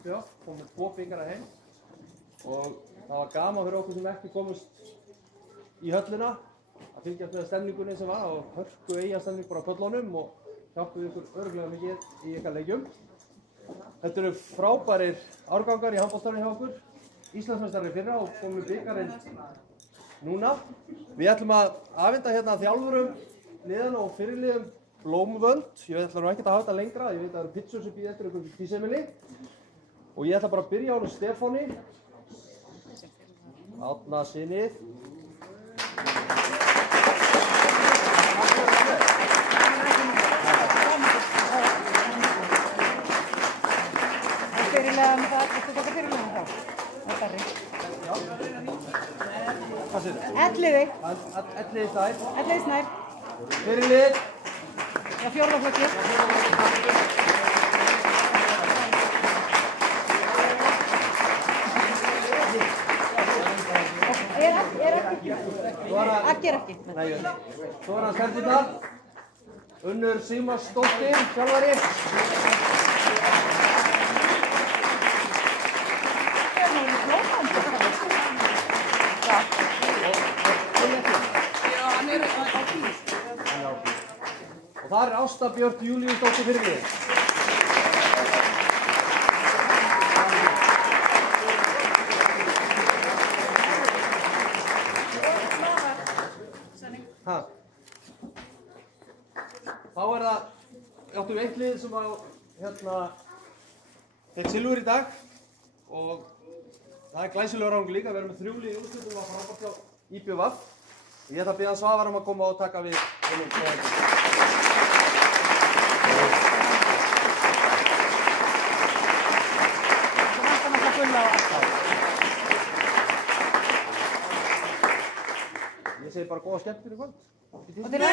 IBF, komum með 2 bikara heim og það var gaman fyrir okkur sem ekki komust í höllina að fylgjast með stemningunni sem var og hörku eigastemning bara á pöllunum og hjálpuðu ykkur örugglega mikið í ykkar leikjum. Þetta eru frábærir árgangar í handboltanum hjá okkur, Íslandsmeistarar í fyrra og komum við bikarinn núna. Við ætlum að afhenda hérna þjálfurum liðana og fyrirliðum blómvönd. Ég ætla nú ekkert að hafa þetta lengra, ég veit að það eru pizzur sem býða eftir ykkur tísemili. Og ég ætla bara að byrja á honum Stefáni, Árna Sinið. Fyrirliðan það, þú taka fyrirliðan þá? Það er Já. Hvað sér þið? Elliði. Elliði Snær. Elliði Snær. Fyrirlið. Já, 4. flokki. Aggi er ekki. Nei, svo hann Sendita. Unnur Sigmarsdóttir, þjálfari. Og það er Ásta Björk Júlíusdóttir fyrirlið. Þá er það, áttum við eitt lið sem var fekk silfur í dag og það er glæsilegur árangur líka. Við erum með 3 lið í úrslitum að frábært hjá IBF. Ég ætla að biðja Svavar að koma og taka við einum fræðingum. Það vantar náttúrulega fulla á alltaf. Ég segi bara góða skemmtun í kvöld. Og til að